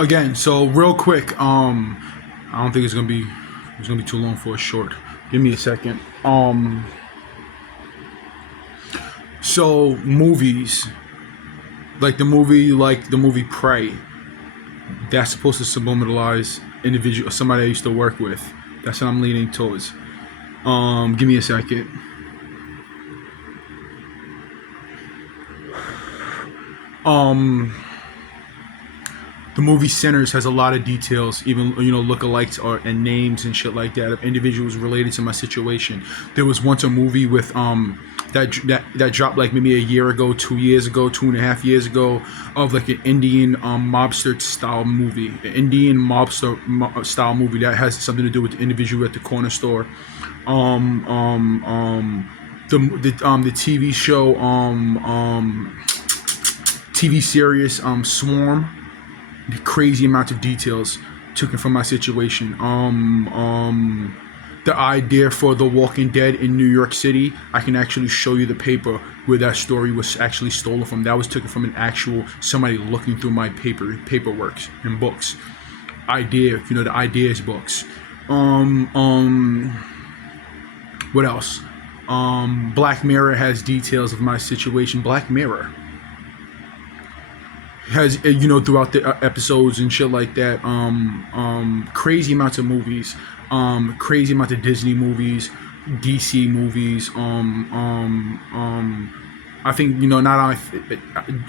again, so real quick, I don't think it's gonna be too long for a short. Give me a second. So movies, like the movie Prey, that's supposed to subliminalize individual somebody I used to work with. That's what I'm leaning towards. Give me a second. Um, the movie Sinners has a lot of details, even lookalikes or and names and shit like that of individuals related to my situation. There was once a movie with that dropped like maybe a year ago, 2 years ago, 2.5 years ago, of like an Indian mobster style movie, an Indian mobster style movie that has something to do with the individual at the corner store. Um, um, um, the TV show TV series Swarm, the crazy amount of details taken from my situation. The idea for The Walking Dead in New York City, I can actually show you the paper where that story was actually stolen from. That was taken from an actual somebody looking through my paperwork and books. Idea, the ideas books. Um, um, what else? Black Mirror has details of my situation. Black Mirror has throughout the episodes and shit like that. Crazy amounts of movies, crazy amount of Disney movies, DC movies. I think not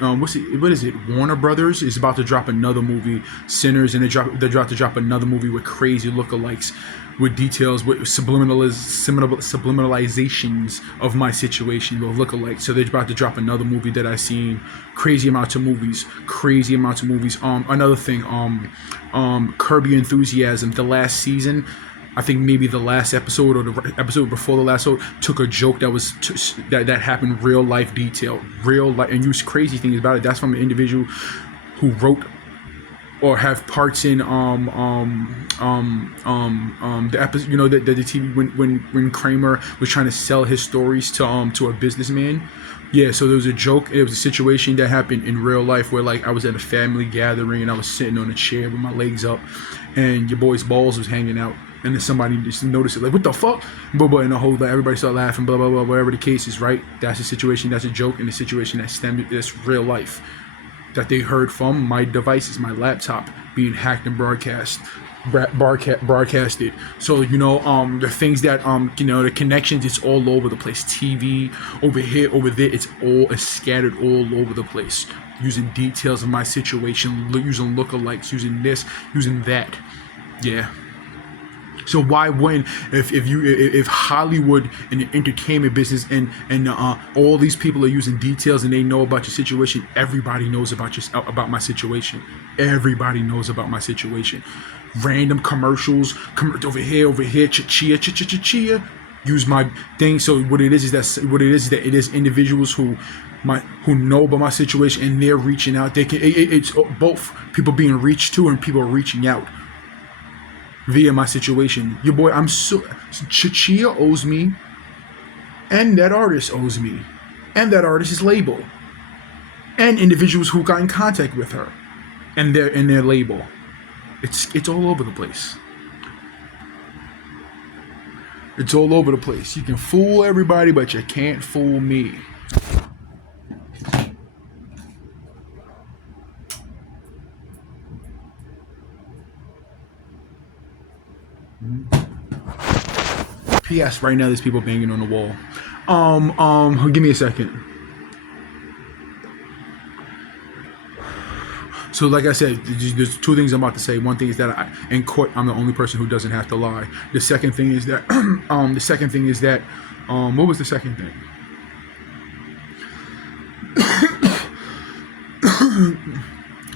on what is it? Warner Brothers is about to drop another movie, Sinners, and they're about to drop another movie with crazy lookalikes, with details with subliminalizations of my situation, or lookalikes. So they're about to drop another movie that I've seen. Crazy amounts of movies, crazy amounts of movies. Another thing, Curb Your Enthusiasm, the last season. I think maybe the last episode or the episode before the last episode took a joke that was that happened real life detail, real life, and used crazy things about it. That's from an individual who wrote or have parts in the episode. The TV when Kramer was trying to sell his stories to a businessman. Yeah, so there was a joke. It was a situation that happened in real life where like I was at a family gathering and I was sitting on a chair with my legs up, and your boy's balls was hanging out. And then somebody just noticed it, like, what the fuck? Blah, blah, and the whole, like, everybody started laughing, blah, blah, blah, whatever the case is, right? That's a situation, that's a joke, and a situation that stemmed, that's real life. That they heard from my devices, my laptop, being hacked and broadcasted. So, the things that, the connections, it's all over the place. TV, over here, over there, it's scattered all over the place. Using details of my situation, using lookalikes, using this, using that. Yeah. So why wouldn't if Hollywood and the entertainment business and all these people are using details and they know about your situation, everybody knows about my situation. Everybody knows about my situation. Random commercials, over here, chia. Use my thing. So what it is that it is individuals who know about my situation and they're reaching out. It's both people being reached to and people reaching out via my situation. Your boy, Chia owes me, and that artist owes me, and that artist's label, and individuals who got in contact with her, and their label. It's all over the place. It's all over the place. You can fool everybody, but you can't fool me. P.S. Right now, there's people banging on the wall. Give me a second. So, like I said, there's two things I'm about to say. One thing is that in court, I'm the only person who doesn't have to lie. The second thing is that, what was the second thing?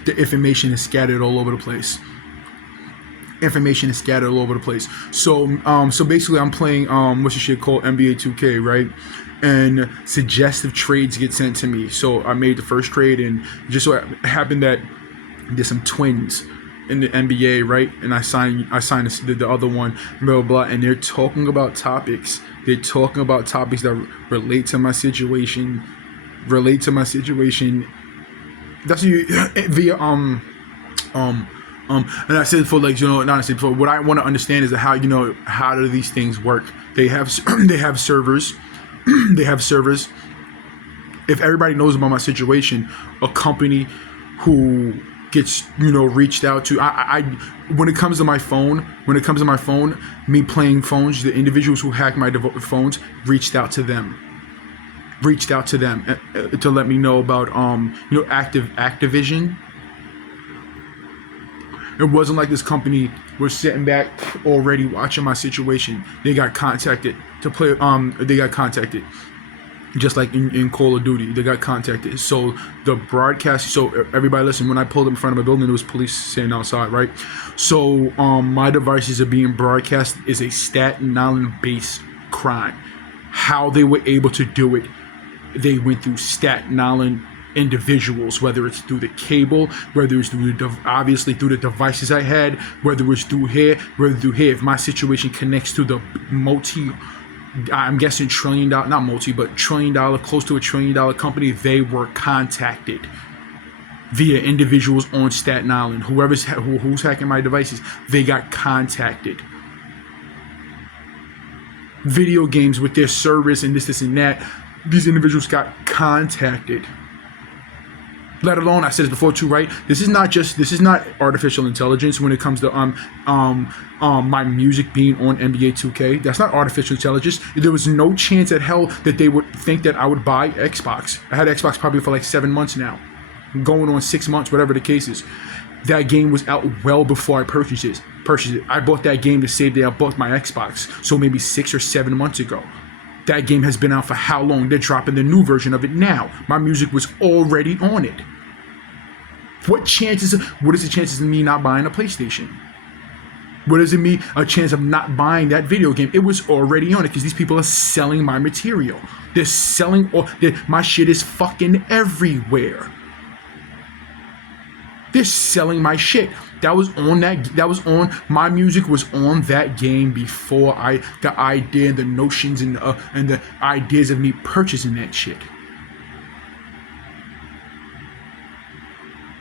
The information is scattered all over the place. So basically I'm playing what's the shit called NBA 2K, right? And suggestive trades get sent to me. So I made the first trade, and just so it happened that there's some twins in the NBA, right? And I signed the other one, blah, blah, blah, and they're talking about topics. That relate to my situation. That's via And I said for like, not honestly, for what I want to understand is that how do these things work? They have they have servers, they have servers. If everybody knows about my situation, a company who gets reached out to, I when it comes to my phone, me playing phones, the individuals who hack my phones reached out to them to let me know about Activision. It wasn't like this company was sitting back already watching my situation. They got contacted to play. They got contacted, just like in Call of Duty. They got contacted. So the broadcast. So everybody listen. When I pulled up in front of my building, there was police sitting outside, right? So my devices are being broadcast is a Staten Island-based crime. How they were able to do it, they went through Staten Island individuals, whether it's through the cable, whether it's through obviously through the devices I had, whether it's through here, if my situation connects to the I'm guessing $1 trillion, not multi, but $1 trillion, close to $1 trillion company, they were contacted via individuals on Staten Island. Who's hacking my devices, they got contacted. Video games with their service and this and that, these individuals got contacted. Let alone, I said it before too, right? This is not artificial intelligence when it comes to my music being on NBA 2K. That's not artificial intelligence. There was no chance at hell that they would think that I would buy Xbox. I had Xbox probably for like 7 months now, going on 6 months, whatever the case is. That game was out well before I purchased it. I bought that game the same day I bought my Xbox, so maybe 6 or 7 months ago. That game has been out for how long? They're dropping the new version of it now. My music was already on it. What is the chances of me not buying a PlayStation? What is it me a chance of not buying that video game? It was already on it because these people are selling my material. They're selling my shit is fucking everywhere. They're selling my shit. That was on my music was on that game before the idea, the notions and the ideas of me purchasing that shit.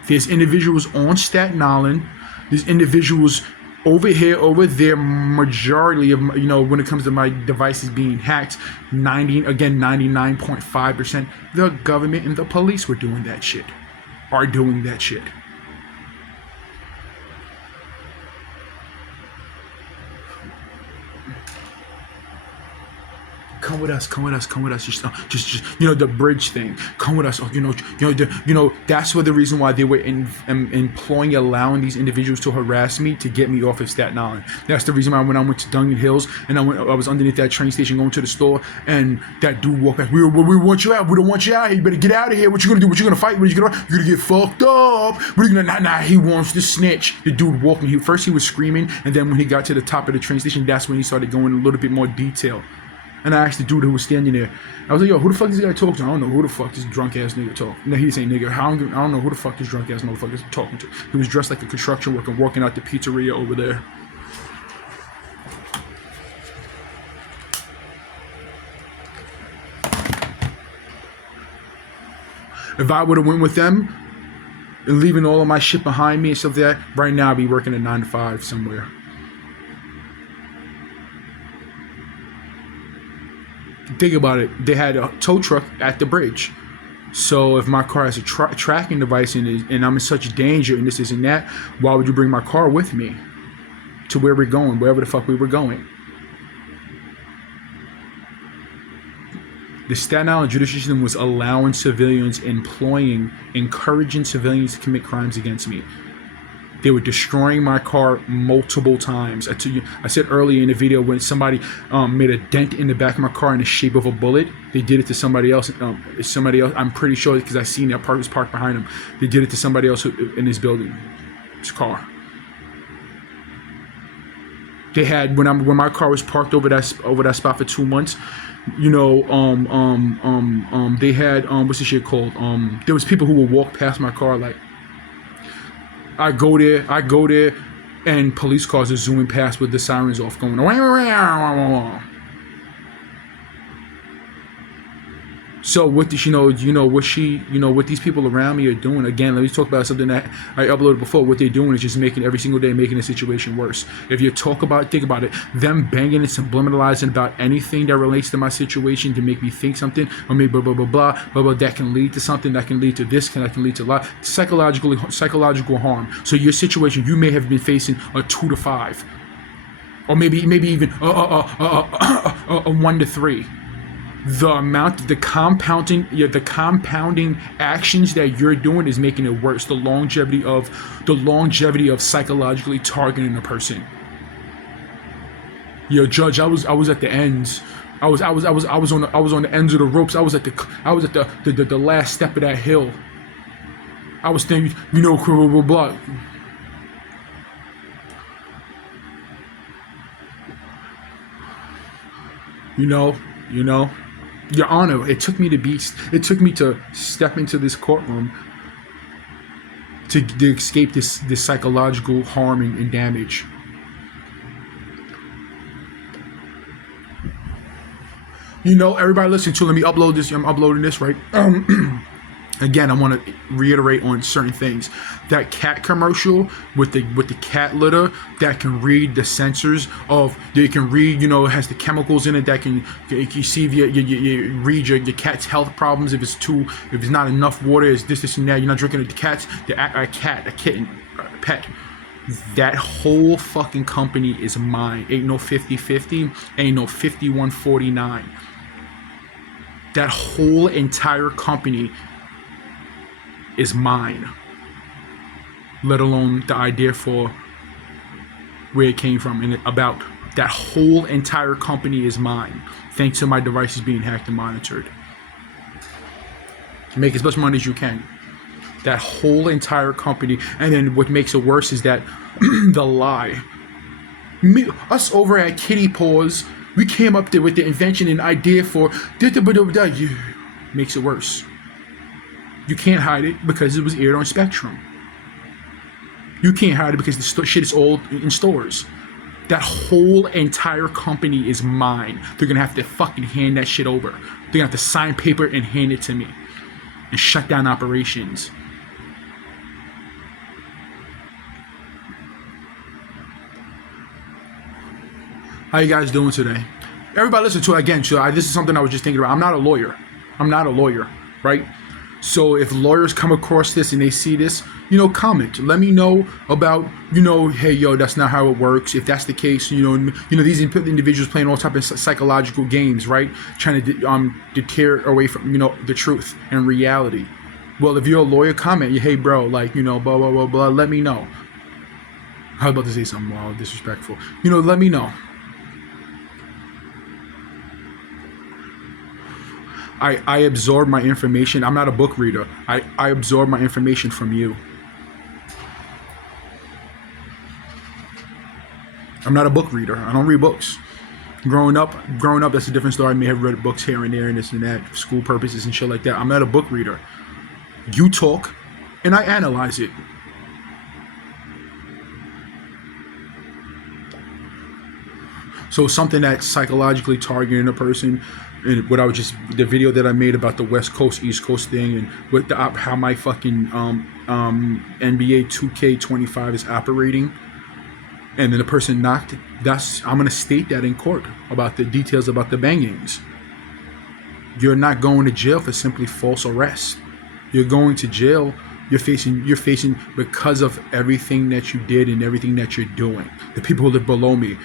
There's individuals on Staten Island. There's individuals over here, over there. Majority of when it comes to my devices being hacked, 99.5%. The government and the police were doing that shit. Are doing that shit. Come with us. Just the bridge thing. Come with us. That's what the reason why they were allowing these individuals to harass me to get me off of Staten Island. That's the reason why when I went to Dungan Hills and I was underneath that train station going to the store, and that dude walked back. We want you out. We don't want you out here. You better get out of here. What you gonna do? What you gonna fight? You're gonna get fucked up. What are you gonna? Nah. He wants to snitch. The dude walked me. First he was screaming, and then when he got to the top of the train station, that's when he started going in a little bit more detail. And I asked the dude who was standing there, I was like, yo, who the fuck is this guy talking to? I don't know who the fuck this drunk ass nigga talking. No, he didn't say nigga. I don't know who the fuck this drunk ass motherfucker is talking to. He was dressed like a construction worker walking out the pizzeria over there. If I would have went with them and leaving all of my shit behind me and stuff like that, right now I'd be working a 9 to 5 somewhere. Think about it. They had a tow truck at the bridge. So if my car has a tracking device and I'm in such danger and this and that, why would you bring my car with me to where we're going, wherever the fuck we were going? The Staten Island judicial system was allowing civilians, encouraging civilians to commit crimes against me. They were destroying my car multiple times. I said earlier in the video when somebody made a dent in the back of my car in the shape of a bullet. They did it to somebody else. I'm pretty sure because I seen that car was parked behind them. They did it to somebody else in this building, this car. They had when my car was parked over that spot for 2 months. They had what's this shit called? There was people who would walk past my car like. I go there, and police cars are zooming past with the sirens off, going. So what this, what she, what these people around me are doing. Again, let me talk about something that I uploaded before. What they're doing is just making every single day, making the situation worse. If you think about it, them banging and subliminalizing about anything that relates to my situation to make me think something, or maybe blah blah blah blah blah blah, that can lead to something, that can lead to this, that can lead to a lot psychological harm. So your situation, you may have been facing a 2 to 5, or maybe even a 1 to 3. The compounding actions that you're doing is making it worse. The longevity of psychologically targeting a person. Yo, Judge, I was at the ends. I was on the ends of the ropes. I was at the last step of that hill. I was thinking, blah blah blah. Your Honor, it took me to step into this courtroom to escape this psychological harm and damage. Everybody listening to, let me upload this. I'm uploading this, right? Again, I want to reiterate on certain things. That cat commercial with the cat litter that can read the sensors of, they can read, it has the chemicals in it that can, you see if you read your cat's health problems, if it's not enough water, it's this and that, you're not drinking it. A kitten, a pet. That whole fucking company is mine. Ain't no 50-50, ain't no 51-49. That whole entire company is mine, let alone the idea for where it came from and about. That whole entire company is mine, thanks to my devices being hacked and monitored. Make as much money as you can. That whole entire company. And then what makes it worse is that the lie. Us over at Kitty Paws, we came up there with the invention and idea for makes it worse. You can't hide it because it was aired on Spectrum. You can't hide it because the shit is all in stores. That whole entire company is mine. They're gonna have to fucking hand that shit over. They're gonna have to sign paper and hand it to me and shut down operations. How you guys doing today? Everybody listen to it again. So this is something I was just thinking about. I'm not a lawyer, right? So if lawyers come across this and they see this, comment. Let me know about, hey, yo, that's not how it works. If that's the case, these individuals playing all type of psychological games, right? Trying to deter away from, the truth and reality. Well, if you're a lawyer, comment. Hey, bro, blah, blah, blah, blah. Let me know. I was about to say something wild, disrespectful. Let me know. I absorb my information. I'm not a book reader. I absorb my information from you. I'm not a book reader. I don't read books. Growing up, that's a different story. I may have read books here and there and this and that, for school purposes and shit like that. I'm not a book reader. You talk, and I analyze it. So something that's psychologically targeting a person, and the video that I made about the West Coast, East Coast thing, and with how my fucking NBA 2K25 is operating, and then the person knocked. I'm gonna state that in court about the details about the bangings. You're not going to jail for simply false arrest. You're going to jail. You're facing because of everything that you did and everything that you're doing. The people who live below me.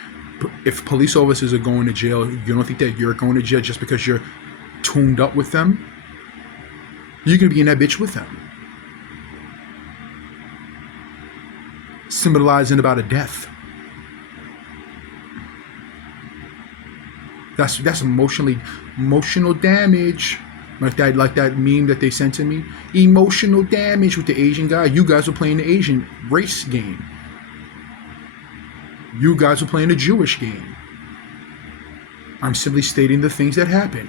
If police officers are going to jail, you don't think that you're going to jail just because you're tuned up with them? You're going to be in that bitch with them. Symbolizing about a death. That's emotional damage. Like that meme that they sent to me. Emotional damage with the Asian guy. You guys were playing the Asian race game. You guys are playing a Jewish game. I'm simply stating the things that happen.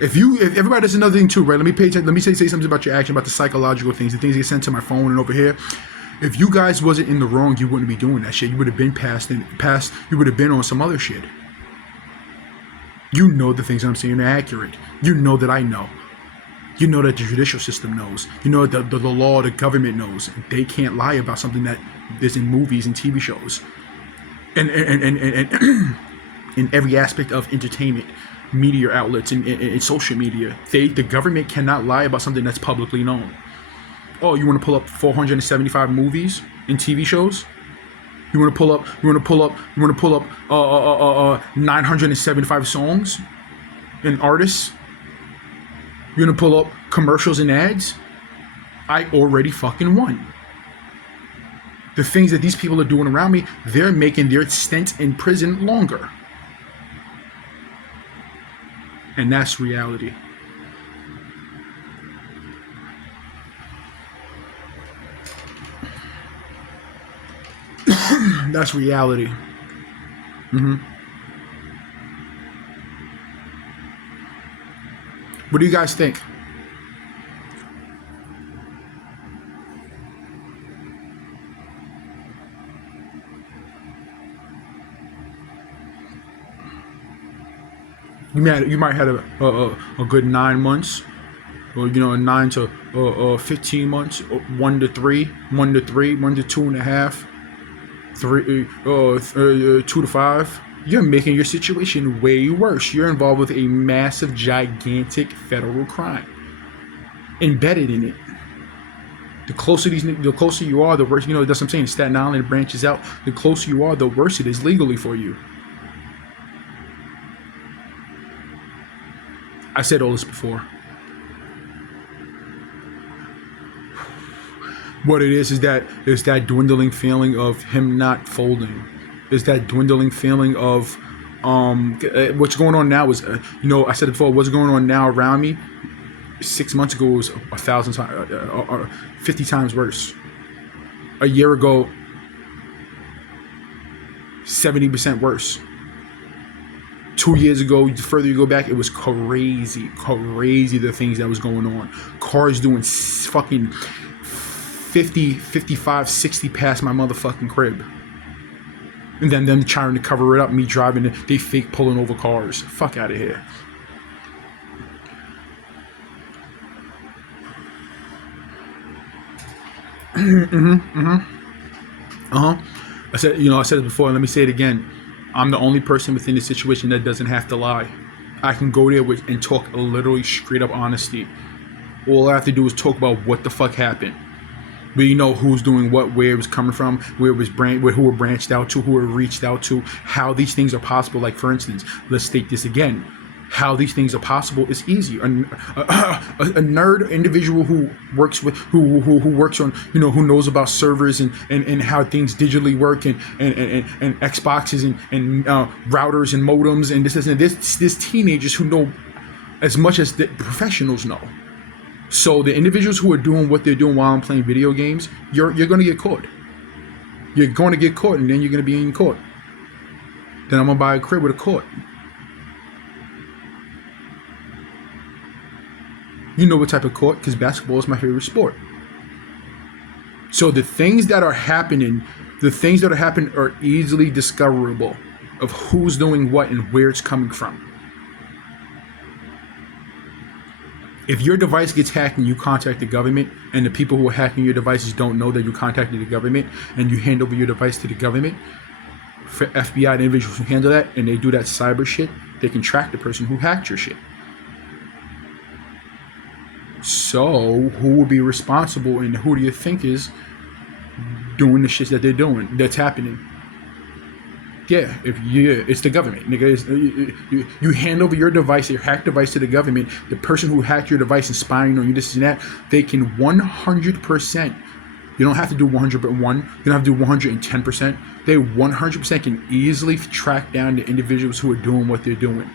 If everybody does another thing too, right? Let me say something about your action, about the psychological things, the things get sent to my phone and over here. If you guys wasn't in the wrong, you wouldn't be doing that shit. You would have been past. You would have been on some other shit. You know the things I'm saying are accurate. You know that I know. You know that the judicial system knows. You know that the law, the government knows. They can't lie about something that is in movies and TV shows. And in every aspect of entertainment, media outlets, and social media, the government cannot lie about something that's publicly known. Oh, you want to pull up 475 movies and TV shows? You want to pull up 975 songs and artists? You want to pull up commercials and ads? I already fucking won. The things that these people are doing around me, they're making their stint in prison longer. And that's reality. That's reality. What do you guys think? You might have a good 9 months, or 9 to 15 months, 1 to 3, 1 to 3, 1 to 2.5, 3, 2 to 5. You're making your situation way worse. You're involved with a massive, gigantic federal crime embedded in it. The closer you are, the worse. That's what I'm saying. Staten Island branches out. The closer you are, the worse it is legally for you. I said all this before. What it is that dwindling feeling of him not folding. Is that dwindling feeling of what's going on now is I said it before. What's going on now around me 6 months ago was 1,000 times, 50 times worse. A year ago, 70% worse. 2 years ago, the further you go back, it was crazy the things that was going on. Cars doing fucking 50, 55, 60 past my motherfucking crib. And then them trying to cover it up, me driving it, they fake pulling over cars. Fuck out of here. I said it before, and let me say it again. I'm the only person within the situation that doesn't have to lie. I can go there and talk literally straight up honesty. All I have to do is talk about what the fuck happened. We know who's doing what, where it was coming from, who were branched out to, who were reached out to, how these things are possible. Like, for instance, let's state this again. How these things are possible is easy. A nerd individual who works with who works on who knows about servers and how things digitally work and Xboxes and routers and modems and this teenagers who know as much as the professionals know. So the individuals who are doing what they're doing while I'm playing video games, you're going to get caught. You're going to get caught, and then you're going to be in court. Then I'm going to buy a crib with a court. You know what type of court, because basketball is my favorite sport. So the things that are happening are easily discoverable of who's doing what and where it's coming from. If your device gets hacked and you contact the government, and the people who are hacking your devices don't know that you contacted the government, and you hand over your device to the government, for FBI and individuals who handle that, and they do that cyber shit, they can track the person who hacked your shit. So, who will be responsible, and who do you think is doing the shit that they're doing, that's happening? Yeah, it's the government, nigga. You hand over your device, your hacked device to the government. The person who hacked your device and spying on you, this and that, they can 100%. You don't have to do 101. You don't have to do 110%. They 100% can easily track down the individuals who are doing what they're doing.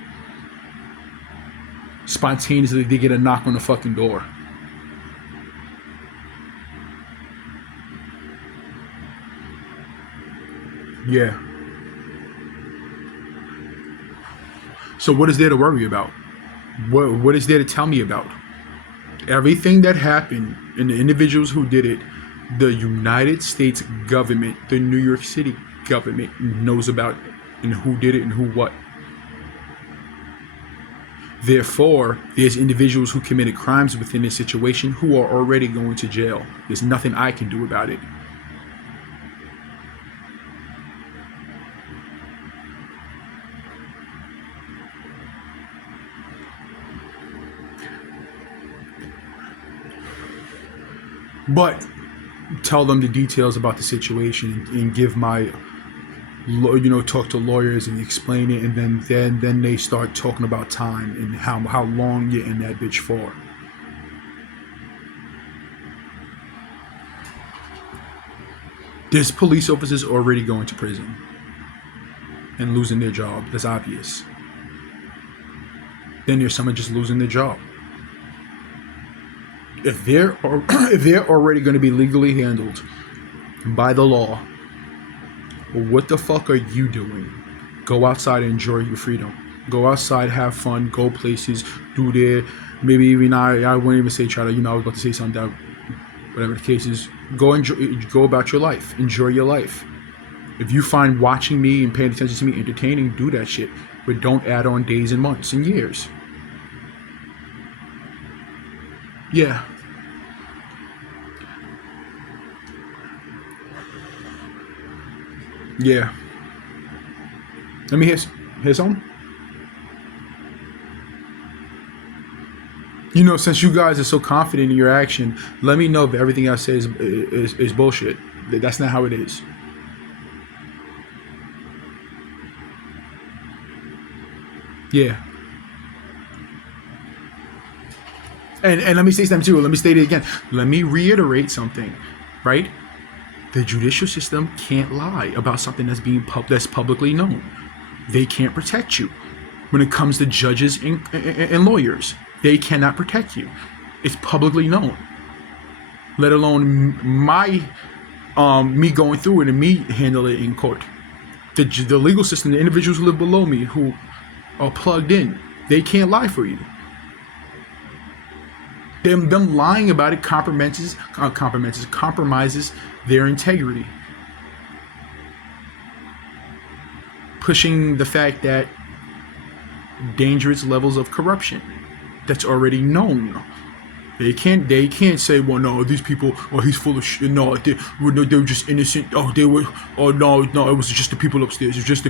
Spontaneously, they get a knock on the fucking door. Yeah. So what is there to worry about? What is there to tell me about? Everything that happened and the individuals who did it, the United States government, the New York City government knows about it, and who did it and who what. Therefore, there's individuals who committed crimes within this situation who are already going to jail. There's nothing I can do about it. But tell them the details about the situation and give my, talk to lawyers and explain it, and then they start talking about time and how long you're in that bitch for. There's police officers already going to prison and losing their job. That's obvious. Then there's someone just losing their job. If they're already going to be legally handled by the law, what the fuck are you doing? Go outside and enjoy your freedom. Go outside, have fun, go places, do there. Maybe even I wouldn't even say try to, I was about to say something that, whatever the case is, go about your life. Enjoy your life. If you find watching me and paying attention to me entertaining, do that shit. But don't add on days and months and years. Yeah. Yeah. Let me hear something. Since you guys are so confident in your action, let me know if everything I say is bullshit. That's not how it is. Yeah. And let me say something too. Let me state it again. Let me reiterate something, right? The judicial system can't lie about something that's publicly known. They can't protect you. When it comes to judges and lawyers, they cannot protect you. It's publicly known. Let alone me going through it and me handle it in court. The legal system, the individuals who live below me who are plugged in, they can't lie for you. Them lying about it compromises their integrity. Pushing the fact that dangerous levels of corruption that's already known. They can't say, well, no, these people, oh, he's full of shit. No, they were just innocent. Oh, no, it was just the people upstairs. It was just the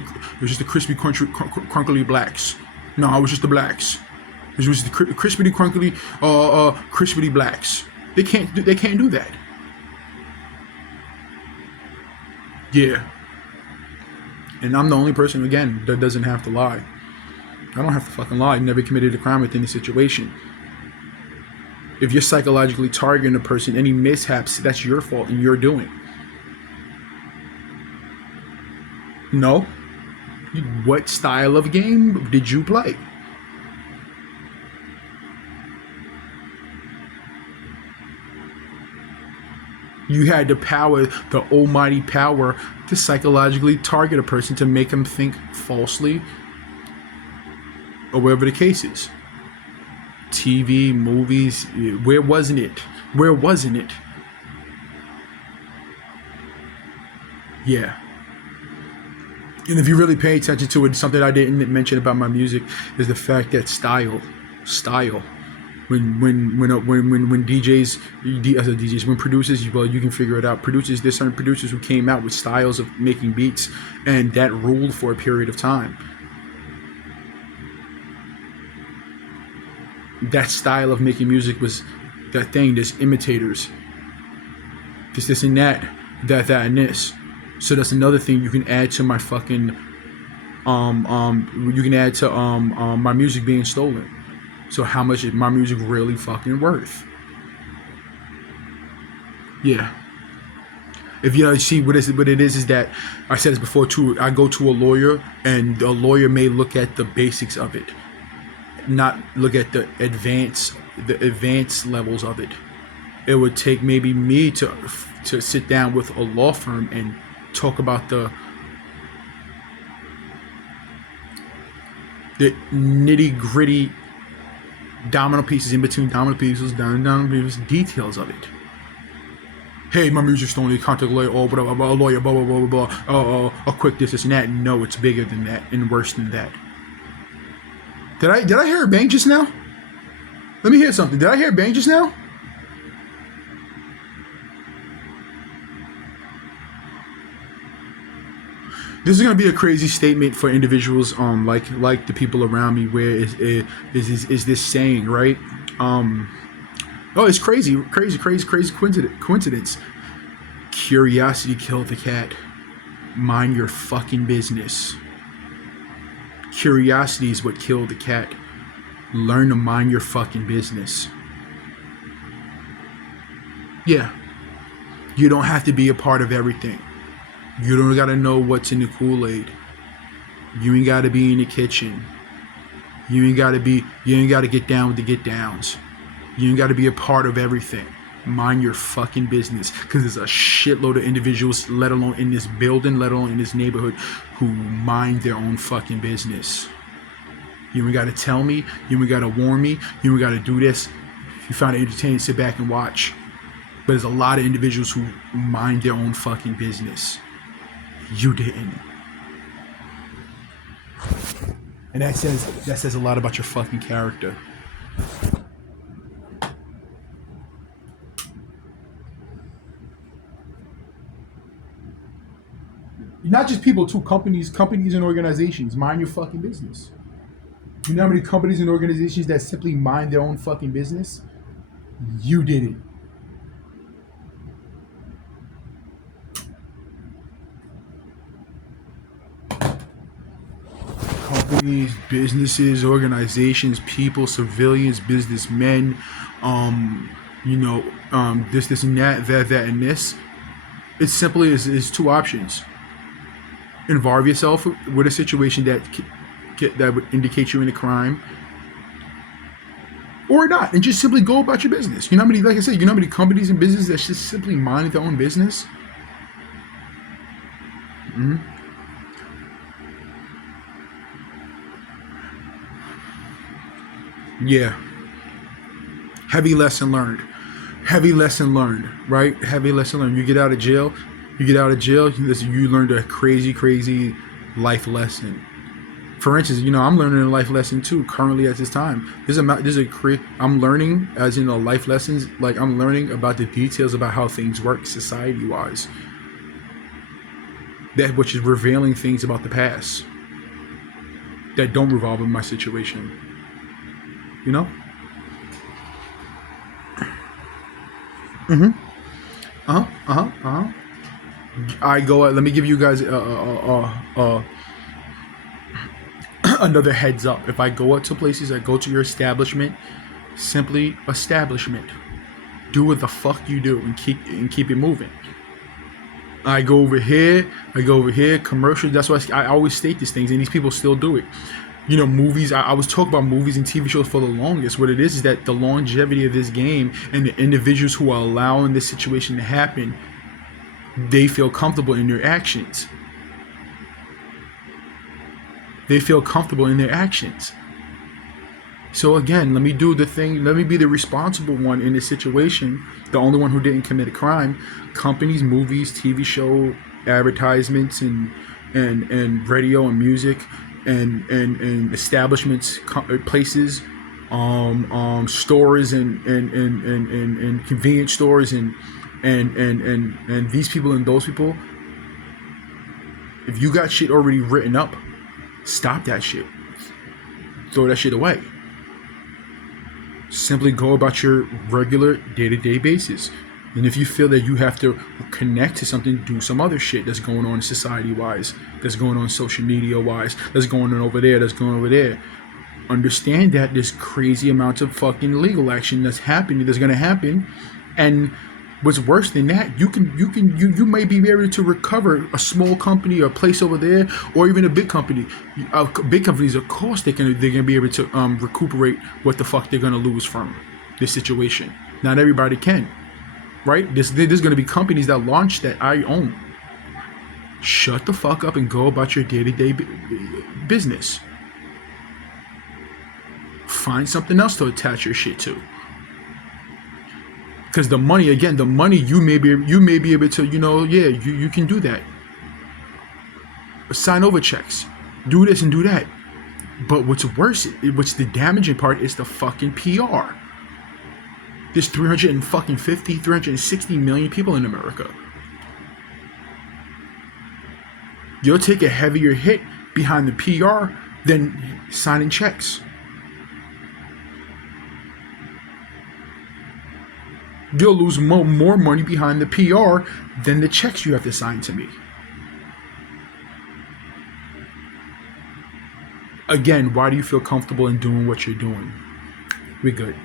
crispy, crunkly blacks. No, it was just the blacks. It was the crispity, crispity blacks. They can't do that. Yeah. And I'm the only person, again, that doesn't have to lie. I don't have to fucking lie. I never committed a crime within the situation. If you're psychologically targeting a person, any mishaps, that's your fault and you're doing. No. What style of game did you play? You had the power, the almighty power, to psychologically target a person to make them think falsely, or whatever the case is. TV, movies, where wasn't it? Where wasn't it? Yeah. And if you really pay attention to it, something I didn't mention about my music is the fact that style. When DJs, when producers, well, you can figure it out. Producers, there's certain producers who came out with styles of making beats, and that ruled for a period of time. That style of making music was that thing. There's imitators. There's this and that, and this. So that's another thing you can add to my fucking, you can add to my music being stolen. So how much is my music really fucking worth? Yeah. If you see what it is that I said this before too. I go to a lawyer, and a lawyer may look at the basics of it, not look at the advanced levels of it. It would take maybe me to sit down with a law firm and talk about the nitty gritty domino pieces in between domino pieces, details of it. Hey, my music's stolen. Contact a lawyer. Oh, blah blah blah. Lawyer. Blah blah blah blah blah. A quick this and that. No, it's bigger than that and worse than that. Did I hear a bang just now? Let me hear something. Did I hear a bang just now? This is gonna be a crazy statement for individuals, like the people around me. Where is this saying, right? Oh, it's crazy coincidence. Curiosity killed the cat. Mind your fucking business. Curiosity is what killed the cat. Learn to mind your fucking business. Yeah, you don't have to be a part of everything. You don't gotta know what's in the Kool-Aid. You ain't gotta be in the kitchen. You ain't gotta get down with the get downs. You ain't gotta be a part of everything. Mind your fucking business. Because there's a shitload of individuals, let alone in this building, let alone in this neighborhood, who mind their own fucking business. You ain't gotta tell me, you ain't gotta warn me, you ain't gotta do this. If you find it entertaining, sit back and watch. But there's a lot of individuals who mind their own fucking business. You didn't. And that says a lot about your fucking character. Not just people, too. Companies and organizations. Mind your fucking business. You know how many companies and organizations that simply mind their own fucking business? You didn't. Companies, businesses, organizations, people, civilians, businessmen, this and that, and this. It simply is two options. Involve yourself with a situation that would indicate you're in a crime, or not, and just simply go about your business. You know how many, like I said, you know how many companies and businesses that just simply mind their own business? Mm-hmm. Yeah. Heavy lesson learned, right? Heavy lesson learned. You get out of jail, you learned a crazy life lesson. For instance, I'm learning a life lesson too currently at this time. I'm learning as in life lessons, like I'm learning about the details about how things work society-wise. That which is revealing things about the past that don't revolve in my situation. I go. Let me give you guys another heads up. If I go out to places, I go to your establishment. Simply establishment. Do what the fuck you do and keep it moving. I go over here. Commercials. That's why I always state these things, and these people still do it. Movies. I was talking about movies and TV shows for the longest. What it is that the longevity of this game and the individuals who are allowing this situation to happen, they feel comfortable in their actions. So again, let me do the thing. Let me be the responsible one in this situation. The only one who didn't commit a crime. Companies, movies, TV show, advertisements, and radio and music. And establishments, places, stores and convenience stores and these people and those people. If you got shit already written up, stop that shit. Throw that shit away. Simply go about your regular day-to-day basis. And if you feel that you have to connect to something, do some other shit that's going on society-wise, that's going on social media-wise, that's going on over there, Understand that there's crazy amounts of fucking legal action that's going to happen. And what's worse than that, you may be able to recover a small company or a place over there, or even a big company. Big companies, of course, they're gonna be able to recuperate what the fuck they're gonna lose from this situation. Not everybody can. Right? There's going to be companies that launch that I own. Shut the fuck up and go about your day-to-day business. Find something else to attach your shit to. Because the money you may be able to, you can do that. Sign over checks. Do this and do that. But what's worse, what's the damaging part is the fucking PR. There's 360 million people in America. You'll take a heavier hit behind the PR than signing checks. You'll lose more money behind the PR than the checks you have to sign to me. Again, why do you feel comfortable in doing what you're doing? We're good.